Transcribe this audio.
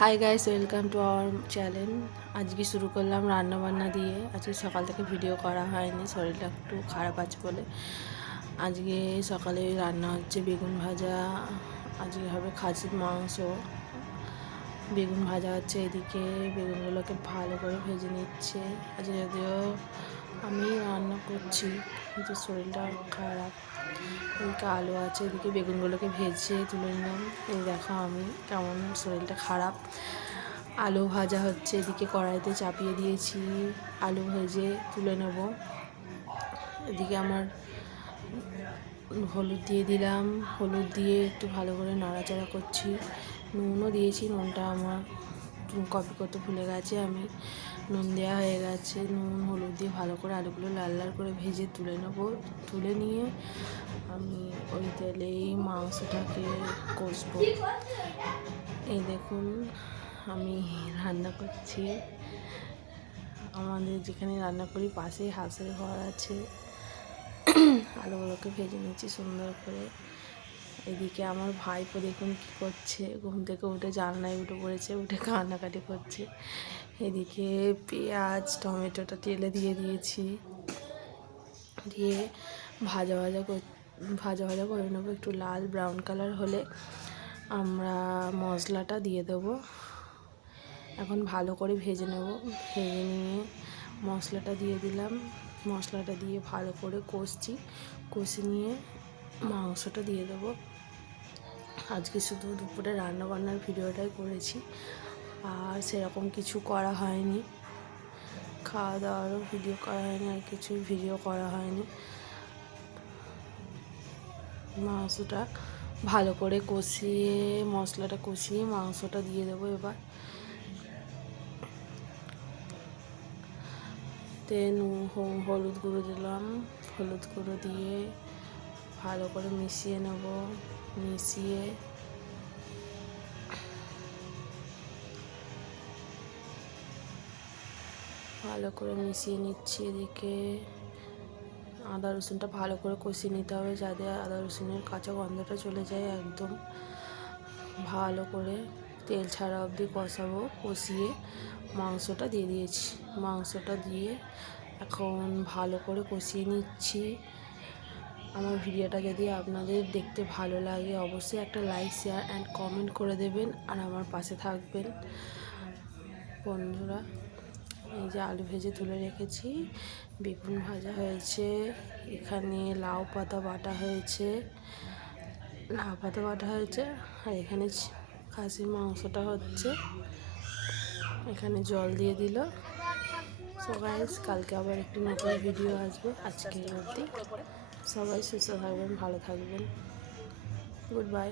Hi guys, welcome to our channel. আজকে শুরু করলাম রান্না বান্না দিয়ে। আজকে সকাল থেকে ভিডিও করা হয়নি, শরীরটা একটু খারাপ আছে বলে। আজকে সকালে রান্না হচ্ছে বেগুন ভাজা, আজকে হবে খাসির মাংস। বেগুন ভাজা হচ্ছে, এদিকে বেগুনগুলোকে ভালো করে ভেজে নিচ্ছে। আজকে যদিও আমি রান্না করছি কিন্তু শরীরটা খারাপ। এদিকে আলু আছে, এদিকে বেগুনগুলোকে ভেজে তুলে নিলাম। এই দেখো আমি কেমন, শরীরটা খারাপ। আলু ভাজা হচ্ছে, এদিকে কড়াইতে চাপিয়ে দিয়েছি, আলু ভেজে তুলে নেব। এদিকে আমার হলুদ দিয়ে দিলাম, হলুদ দিয়ে একটু ভালো করে নাড়াচাড়া করছি। নুনও দিয়েছি, নুনটা আমার কপি করতে ভুলে গেছে আমি। নুন দেওয়া হয়ে গেছে, নুন হলুদ দিয়ে ভালো করে আলুগুলো লাল লাল করে ভেজে তুলে নেব। তুলে নিয়ে আমি ওই তেলেই মাংসটাকে কষবো। এই দেখুন আমি রান্না করছি। আমাদের যেখানে রান্না করি পাশেই হাঁসের ঘর আছে। আলুগুলোকে ভেজে নিচ্ছি সুন্দর করে। এদিকে আমার ভাইপো দেখুন কী করছে, ঘুম থেকে উঠে জানলায় উঠে পড়েছে, উঠে কান্নাকাটি করছে। এদিকে পেঁয়াজ টমেটোটা তেলে দিয়ে দিয়েছি, দিয়ে ভাজা ভাজা করে নেবো। একটু লাল ব্রাউন কালার হলে আমরা মশলাটা দিয়ে দেবো। এখন ভালো করে ভেজে নেব। ভেজে নিয়ে মশলাটা দিয়ে দিলাম, মশলাটা দিয়ে ভালো করে কষে নিয়ে মাংসটা দিয়ে দেবো। আজকে শুধু দুপুরে রান্নাবান্নার ভিডিওটাই করেছি, আর সেরকম কিছু করা হয়নি। খাওয়া দাওয়ারও ভিডিও করা হয়নি, আর কিছু ভিডিও করা হয়নি। মাংসটা ভালো করে কষিয়ে, মশলাটা কষিয়ে মাংসটা দিয়ে দেবো। এবার হলুদ গুঁড়ো দিলাম, হলুদ গুঁড়ো দিয়ে ভালো করে মিশিয়ে নেব। মিশিয়ে ভালো করে মিশিয়ে নিচ্ছি। এদিকে আদা রসুনটা ভালো করে কষিয়ে নিতে হবে, যাতে আদা রসুনের কাঁচা গন্ধটা চলে যায়। একদম ভালো করে তেল ছাড়া অবধি কষাবো। কষিয়ে মাংসটা দিয়ে দিয়েছি, মাংসটা দিয়ে এখন ভালো করে কষিয়ে নিচ্ছি। আমার ভিডিওটা যদি আপনাদের দেখতে ভালো লাগে অবশ্যই একটা লাইক, শেয়ার অ্যান্ড কমেন্ট করে দেবেন, আর আমার পাশে থাকবেন বন্ধুরা। এই যে আলু ভেজে তুলে রেখেছি, বেগুন ভাজা হয়েছে, এখানে লাউ পাতা বাটা হয়েছে, আর এখানে খাসির মাংসটা হচ্ছে। এখানে জল দিয়ে দিল। সো গাইস, কালকে আবার একটি নতুন ভিডিও আসবে। আজকের অবধি সবাই সুস্থ থাকবেন, ভালো থাকবেন। Good bye.